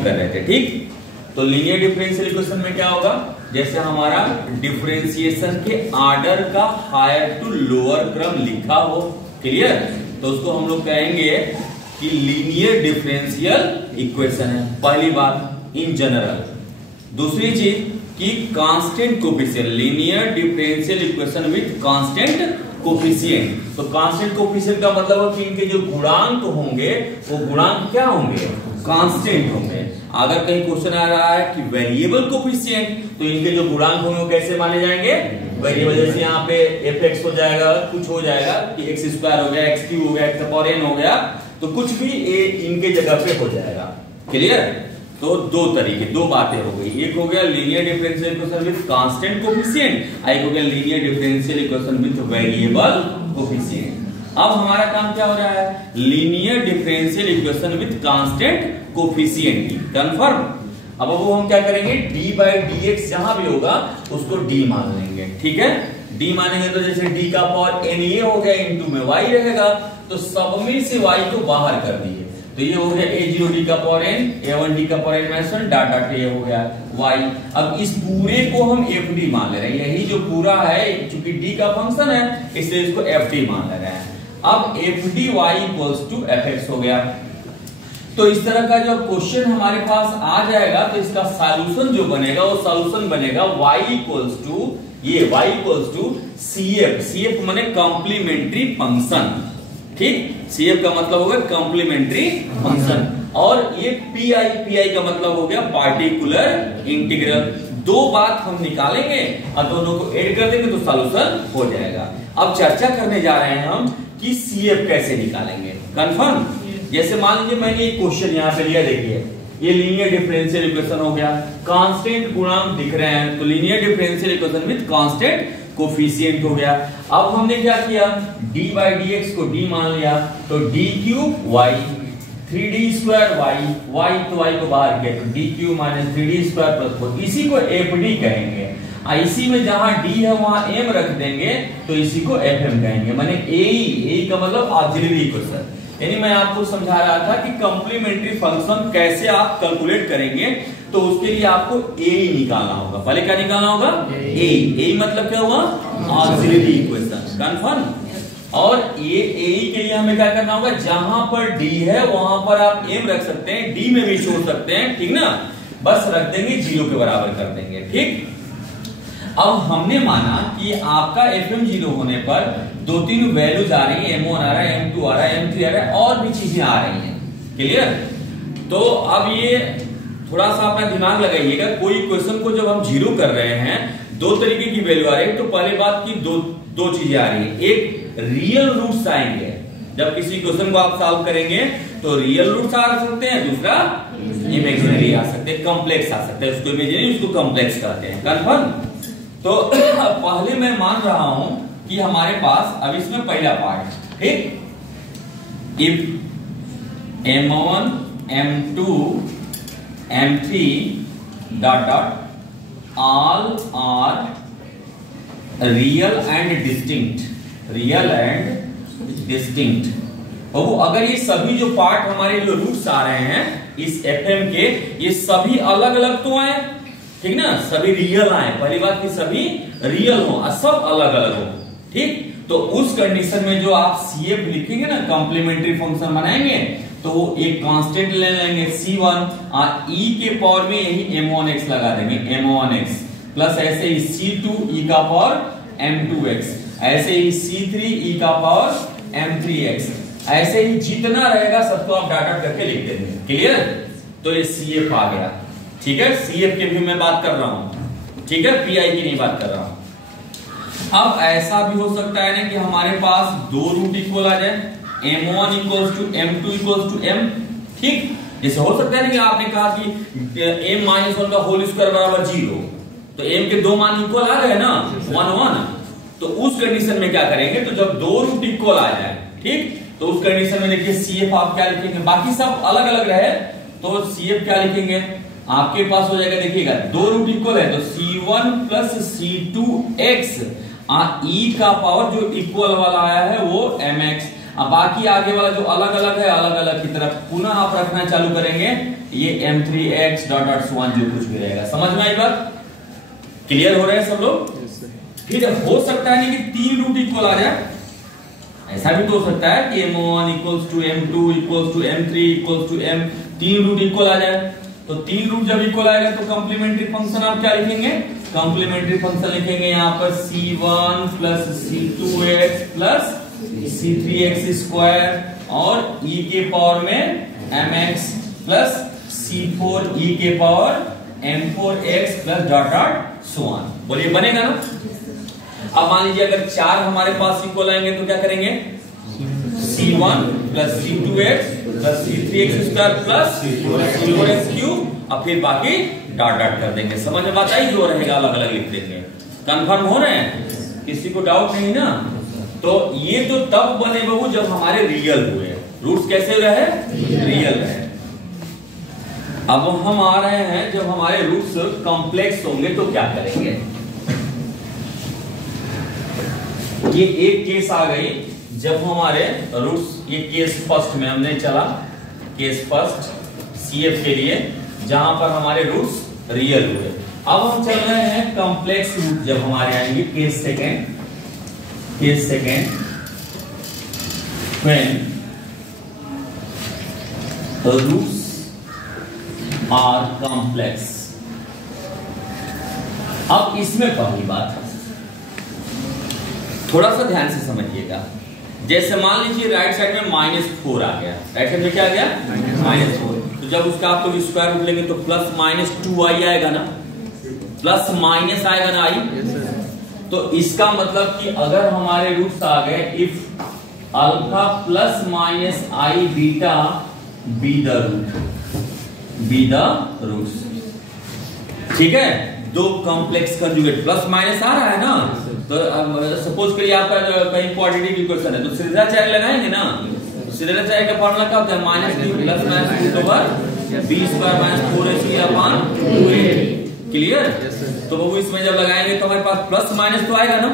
Achieve कर रहे थे। ठीक, तो लीनियर डिफरेंशियल इक्वेशन में क्या होगा, जैसे हमारा डिफरेंशिएशन के आर्डर का हायर टू लोअर क्रम लिखा हो, क्लियर, तो उसको हम लोग कहेंगे कि लीनियर डिफरेंशियल इक्वेशन है, पहली बात इन जनरल। दूसरी चीज कि constant coefficient, linear differential equation with constant coefficient. तो कांस्टेंट कोफिशिएंट का मतलब है कि इनके जो गुणांक होंगे वो गुणांक क्या होंगे, कांस्टेंट होंगे। अगर कहीं क्वेश्चन आ रहा है कि वेरिएबल कोफिशिएंट, तो इनके जो गुणांक होंगे वो कैसे माने जाएंगे, वेरिएबल। जैसे यहाँ पे fx हो जाएगा, कुछ हो जाएगा कि x स्क्वायर हो गया, x क्यूब हो गया, x पावर n हो गया, तो कुछ भी इनके जगह पे हो जाएगा, क्लियर। तो दो तरीके, दो बातें हो गई, एक हो गया linear differential equation with constant coefficient, एक हो गया linear differential equation with variable coefficient. अब हमारा काम क्या हो रहा है, linear differential equation with constant coefficient, confirm. अब वो हम क्या करेंगे, d बाई डी एक्स जहां भी होगा उसको d मान लेंगे, ठीक है। d मानेंगे तो जैसे d का पावर n ये हो गया, इंटू में y रहेगा, तो सब में से y को बाहर कर दिए, तो ये हो गया a0d का पावर n, a1d का पावर n माइनस 1, डाटा ये हो गया y। अब इस पूरे को हम fd मान ले रहे हैं, यही जो पूरा है चूंकि d का फंक्शन है इसलिए इसको fd मान ले रहे हैं। अब fdy इक्वल्स टू fx हो गया। तो इस तरह का जब क्वेश्चन हमारे पास आ जाएगा तो इसका सॉल्यूशन जो बनेगा वो सॉल्यूशन बनेगा y इक्वल्स टू ये y equals to cf, cf माने कॉम्प्लीमेंट्री फंक्शन, ठीक, cf का मतलब होगा कॉम्प्लीमेंट्री फंक्शन, और ये pi का मतलब हो गया पार्टिकुलर इंटीग्रल। दो बात हम निकालेंगे और दोनों को ऐड कर देंगे तो सॉल्यूशन हो जाएगा। अब चर्चा करने जा रहे हैं हम कि cf कैसे निकालेंगे, कंफर्म। जैसे मान लीजिए मैंने एक क्वेश्चन यहाँ पे लिया, देखिए ये लीनियर डिफरेंशियल इक्वेशन हो गया, कांस्टेंट गुणांक दिख रहे हैं, तो linear differential equation with constant coefficient हो गया। अब हमने क्या किया, d बाई डी एक्स को d मान लिया, तो d cube y 3d square y तो y को बाहर किया, तो d cube minus 3d square plus 4, इसी को fd कहेंगे। इसी में जहां d है वहां m रख देंगे तो इसी को fm कहेंगे, माने ae का मतलब ऑक्सिलरी इक्वेशन। यानी मैं आपको समझा रहा था कि कॉम्प्लीमेंट्री फंक्शन कैसे आप कैलकुलेट करेंगे, तो उसके लिए आपको ae निकालना होगा। पहले क्या निकालना होगा, ae मतलब क्या हुआ, ऑक्सिलरी इक्वेशन, कंफर्म। और ये ae के लिए हमें क्या करना होगा, जहां पर d है वहां पर आप m रख सकते हैं, d में भी छोड़ सकते हैं, ठीक ना, बस रख देंगे 0 के बराबर कर देंगे, ठीक। अब हमने माना कि आपका fm 0 होने पर दो तीन वैल्यूज आ रही है, m1 आ रहा है, m2 आ रहा है, m3 आ रहा है, और भी चीजें आ रही हैं, क्लियर। तो अब ये थोड़ा सा अपना दिमाग लगाइएगा, कोई क्वेश्चन को जब हम 0 कर रहे हैं, दो तरीके की वैल्यू आ रही है, तो पहले बात की दो चीजें आ रही है, एक रियल रूट्स आएंगे, जब किसी क्वेश्चन को आप सॉल्व करेंगे तो रियल रूट्स आ सकते हैं, दूसरा इमेजिनरी आ सकते हैं, कॉम्प्लेक्स आ सकते हैं, उसको इमेजिनरी उसको कॉम्प्लेक्स कहते हैं, कंफर्म। तो पहले मैं मान रहा हूं कि हमारे पास अब इसमें पहला पार्ट, ठीक, if m1 m2 m3 dot dot all are real and distinct, बाबू अगर ये सभी जो पार्ट हमारे जो रूट्स आ रहे हैं इस fm के, ये सभी अलग अलग तो आए, ठीक ना, सभी रियल आए, पहली बात कि सभी रियल हो और सब अलग अलग हो, ठीक। तो उस कंडीशन में जो आप cf लिखेंगे ना, कॉम्प्लीमेंट्री फंक्शन बनाएंगे, तो वो एक कांस्टेंट ले लेंगे c1 और e के पावर में यही m1x लगा देंगे, m1x प्लस ऐसे ही c2 e का पावर m2x, ऐसे ही c3 e का पावर m3x, ऐसे ही जितना रहेगा सबको आप डाटा करके लिख देंगे, क्लियर। तो ये cf आ गया, ठीक है, cf के भी मैं बात कर रहा हूं, ठीक है, pi की नहीं बात कर रहा हूं। अब ऐसा भी हो सकता है ना कि हमारे पास दो रूट इक्वल आ जाए, m1 equals to m2 equals to m, ठीक। जैसे हो सकता है ना कि आपने कहा कि m माइनस 1 का होल स्क्वायर बराबर 0, तो m के दो मान इक्वल आ गए ना, 1 1, तो उस कंडीशन में क्या करेंगे, तो जब दो रूट इक्वल आ जाए, ठीक, तो उस कंडीशन में देखिए cf आप क्या लिखेंगे, बाकी सब अलग अलग रहे तो cf क्या लिखेंगे, आपके पास हो जाएगा, देखिएगा दो रूट इक्वल है तो c1 प्लस c2x, e का पावर जो इक्वल वाला आया है वो mx, अब बाकी आगे वाला जो अलग अलग है, अलग अलग की तरफ पुनः आप रखना चालू करेंगे, ये m3x dot dot so on जो कुछ भी रहेगा। समझ में आई बात? क्लियर हो रहे हैं सब लोग? फिर हो सकता है नहीं कि 3 रूट इक्वल आ जाए, ऐसा भी तो हो सकता है कि m1 equals to m2 equals to m3 equals to m, 3 root equal आ जाए। तो 3 रूट जब इक्वल आएगा तो कंप्लीमेंट्री फंक्शन आप क्या लिखेंगे? कंप्लीमेंट्री फंक्शन लिखेंगे यहाँ पर c1 plus c2x plus c3x square और e के पावर में mx प्लस c4 e के power m4x plus dot dot so on. बोलिए बनेगा ना? अब मान लीजिए अगर 4 हमारे पास इक्वल आएंगे तो क्या करेंगे? c1 plus c2x plus c3x square plus c4x cube, और फिर बाकी डॉट डॉट कर देंगे। समझ में बात आई? जो रहेगा अलग अलग लिख देंगे। कंफर्म हो रहे हैं? किसी को डाउट नहीं ना? तो ये तो तब बने बहू जब हमारे रियल हुए, रूट्स कैसे रहे? रियल रहे। अब हम आ रहे हैं जब हमारे रूट्स कॉम्प्लेक्स होंगे तो क्या करेंगे? ये एक केस आ गई जब हमारे रूट्स, ये केस फर्स्ट में हमने चला, केस फर्स्ट CF के लिए जहां पर हमारे रूट्स रियल हुए। अब हम चल रहे हैं कॉम्प्लेक्स रूट जब हमारे आएंगे, case second when roots are complex. अब इसमें पहली बात थोड़ा सा ध्यान से समझिएगा। जैसे मान लीजिए राइट साइड में -4 आ गया, राइट साइड में क्या आ गया? -4। तो जब उसका आप लोग स्क्वायर रूट लेंगे तो प्लस माइनस 2i आएगा ना, प्लस माइनस आएगा ना i। तो इसका मतलब कि अगर हमारे रूट्स आ गए if alpha plus minus i beta be the roots. ठीक है, दो कॉम्प्लेक्स कंजुगेट प्लस माइनस आ रहा है ना। तो सपोज करिए आपका कहीं क्वाड्रेटिक इक्वेशन है तो श्रीधर चार्ट लगाएंगे ना। तो श्रीधर चार्ट का फॉर्मूला क्या होता है? -2 plus minus root over b square minus 4ac upon 2a। Clear? तो वो इसमें जब लगाएंगे तो हमारे पास प्लस माइनस तो आएगा ना,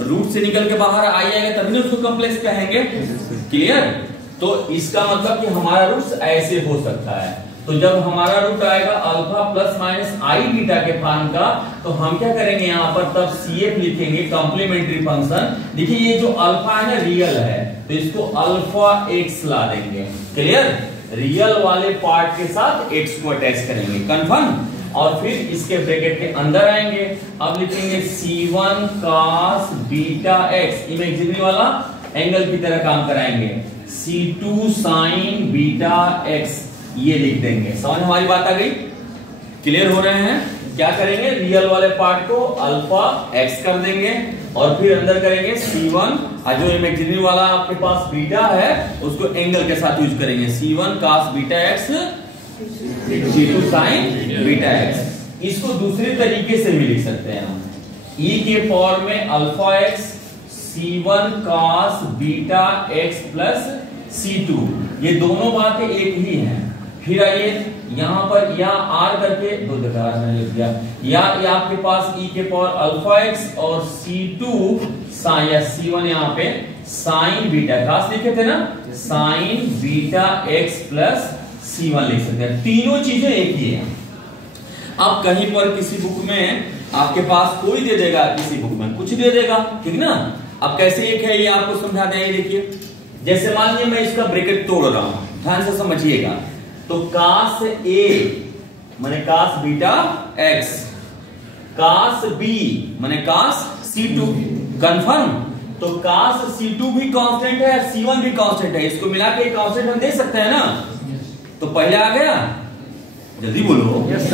रूट से निकल के बाहर आ आएगा तभी ना उसको कॉम्प्लेक्स कहेंगे। क्लियर? तो इसका मतलब कि हमारा रूट ऐसे हो सकता है। तो जब हमारा रूट आएगा alpha plus minus i beta के फॉर्म का, तो हम क्या करेंगे यहाँ पर तब CF लिखेंगे कॉम्प्लीमेंट्री फंक्शन। देखिए ये जो अल्फा है ना रियल है, तो इसको अल्फा x ला देंगे। क्लियर? रियल वाले पार्ट के साथ x को अटैच करेंगे। कंफर्म? और फिर इसके ब्रैकेट के अंदर आएंगे, अब लिखेंगे c1 cos beta x, imaginary वाला एंगल की तरह काम कराएंगे, c2 sin बीटा x, ये लिख देंगे। समझ हमारी बात आ गई? क्लियर हो रहे हैं? क्या करेंगे? रियल वाले पार्ट को अल्फा x कर देंगे और फिर अंदर करेंगे c1, और जो इमेजिनरी वाला आपके पास बीटा है उसको एंगल के साथ यूज करेंगे, c1 cos beta x c2 sin beta x। इसको दूसरे तरीके से भी लिख सकते हैं हम, e के पावर में alpha x c1 cos beta x plus c2, ये दोनों बातें एक ही हैं। फिर आइए यहां पर या r करके दो जगह मैंने लिख दिया, या आपके पास e के पावर अल्फा x और c2 या c1 यहाँ पे साइन बीटा खास लिखे थे ना, sign beta x plus c1 लिख सकते हैं। तीनों चीजें एक ही है। अब कहीं पर किसी बुक में आपके पास कोई दे देगा, किसी बुक में कुछ दे देगा, ठीक ना। अब कैसे एक है ये आपको समझा दें। ये देखिए, जैसे मान लीजिए मैं इसका ब्रैकेट तोड़ रहा हूं, ध्यान से समझिएगा। तो cos A माने cos beta x, cos B माने cos C2। कंफर्म? तो cos C2 भी कांस्टेंट है, C1 भी कांस्टेंट है, इसको मिला के कांस्टेंट हम दे सकते हैं ना। तो पहले आ गया, जल्दी बोलो। yes,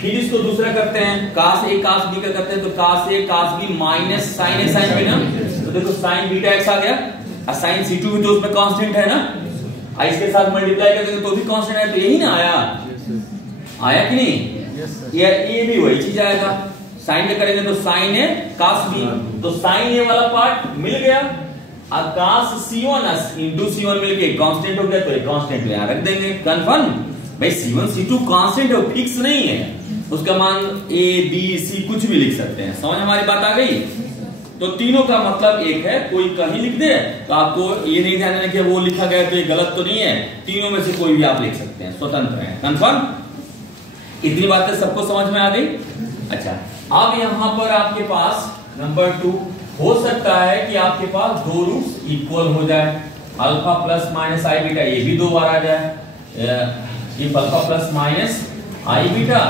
फिर इसको दूसरा करते हैं, cos A cos B का करते हैं, तो cos A cos B minus sin A sin B ना। तो देखो sin बीटा x आ गया, और sin C2 भी तो उसमें कांस्टेंट है ना, इसके साथ मल्टीप्लाई कर देंगे तो भी कांस्टेंट है, तो यही ना आया। आया कि नहीं? ये भी वही चीज आएगा। साइन में करेंगे तो साइन है cos b, तो साइन ए वाला पार्ट मिल गया, और cos c1 इंटू c1 मिल के कांस्टेंट हो गया, तो ये कांस्टेंट यहां रख देंगे। कंफर्म? भाई c1 c2 कांस्टेंट है, फिक्स नहीं है, उसका मान a b c कुछ भी लिख सकते हैं। समझ हमारी बात आ गई? तो तीनों का मतलब एक है, कोई कहीं लिख दे तो आपको ये नहीं ध्यान रखिए वो लिखा गया तो ये गलत तो नहीं है, तीनों में से कोई भी आप लिख सकते हैं, स्वतंत्र है। कंफर्म? इतनी बातें सबको समझ में आ गई? अच्छा, अब यहां पर आपके पास नंबर 2 हो सकता है कि आपके पास दो रूट्स इक्वल हो जाए, alpha plus minus i beta, ये भी 2 बार आ जाए, if alpha plus minus i beta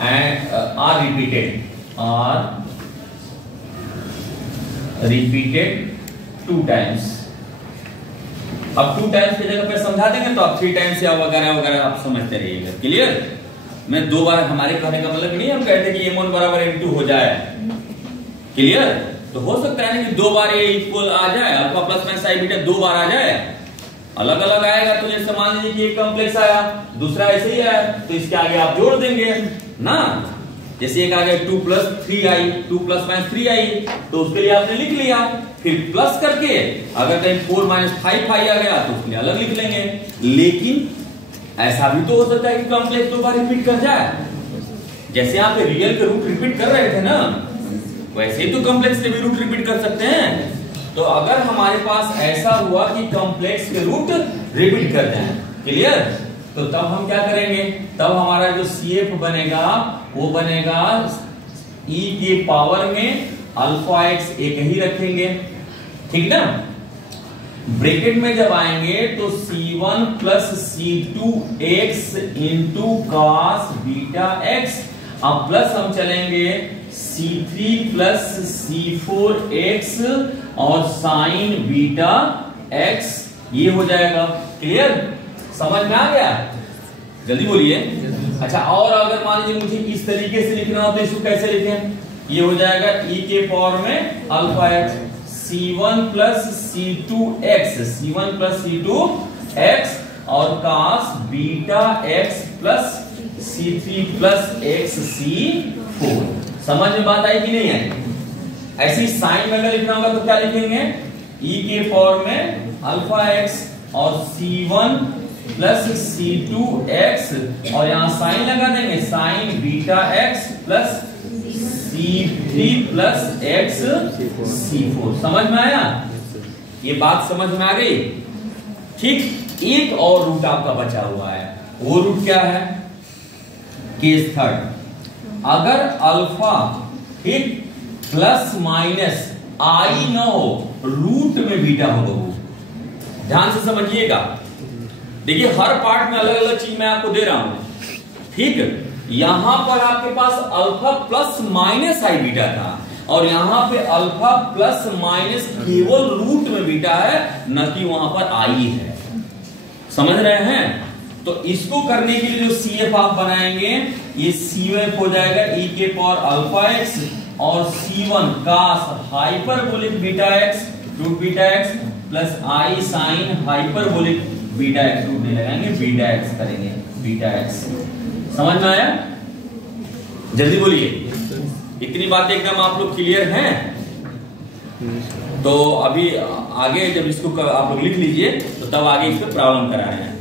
and are repeated 2 times. अब 2 टाइम्स की जगह पे समझा देंगे तो आप 3 टाइम्स या वगैरह वगैरह आप समझते रहिएगा। क्लियर? मैं 2 बार, हमारे कहने का मतलब नहीं हम कहते कि m1 बराबर m2 हो जाए। क्लियर? तो हो सकता है ना कि 2 बार ये इक्वल आ जाए, alpha plus minus i beta 2 बार आ जाए, अलग अलग आएगा तो जैसे मान लीजिए कि एक कॉम्प्लेक्स आया, दूसरा ऐसे ही आया, तो इसके आगे आप जोड़ देंगे ना, जैसे एक आगे 2 प्लस 3 आई, 2 प्लस माइनस 3 आई, तो उसके लिए आपने लिख लिया, फिर प्लस करके अगर कहीं 4 माइनस 5 आई आ गया तो उसके लिए अलग लिख लेंगे। लेकिन ऐसा भी तो हो सकता है कि कॉम्प्लेक्स 2 बार रिपीट कर जाए, जैसे यहाँ पे रियल के रूट रिपीट कर रहे थे ना, वैसे ही तो कॉम्प्लेक्स के भी रूट रिपीट कर सकते हैं। तो अगर हमारे पास ऐसा हुआ कि कॉम्प्लेक्स के रूट रिपीट कर जाए, क्लियर, तो तब हम क्या करेंगे, तब हमारा जो CF बनेगा वो बनेगा e के पावर में अल्फा x एक ही रखेंगे, ठीक ना। ब्रैकेट में जब आएंगे तो C1 plus C2x into cos beta x, अब प्लस हम चलेंगे C3 प्लस C4x और साइन बीटा x, ये हो जाएगा। क्लियर? समझ में आ गया? जल्दी बोलिए। अच्छा, और अगर मान लीजिए मुझे इस तरीके से लिखना हो तो इसको कैसे लिखें? ये हो जाएगा e के पावर में alpha x, C1 plus C2x, C1 plus C2x और cos beta x plus C3 plus x C4। समझ में बात आई कि नहीं है? ऐसी साइन में अगर लिखना होगा तो क्या लिखेंगे? e के पावर में अल्फा x और C1 प्लस C2x और यहां साइन लगा देंगे, sign beta x plus C3 plus x C4। समझ में आया? ये बात समझ में आ गई? ठीक। एक और रूट आपका बचा हुआ है, वो रूट क्या है? केस थर्ड, अगर अल्फा ठीक प्लस माइनस आई ना हो, रूट में बीटा हो। ध्यान से समझिएगा, देखिए हर पार्ट में अलग अलग चीज मैं आपको दे रहा हूं, ठीक। यहां पर आपके पास alpha plus minus i beta था और यहां पे अल्फा प्लस माइनस केवल रूट में बीटा है, न कि वहां पर आई है। समझ रहे हैं? तो इसको करने के लिए जो CF आप बनाएंगे, ये CF हो जाएगा e के पावर अल्फा x और C1 cos hyperbolic beta x root beta x plus I sine hyperbolic beta x, root नहीं लगाएंगे, बीटा x करेंगे, बीटा x। समझ में आया? जल्दी बोलिए। इतनी बातें एकदम आप लोग क्लियर हैं? तो अभी आगे जब इसको आप लोग लिख लीजिए तो तब आगे इस पे प्रॉब्लम करा रहे हैं।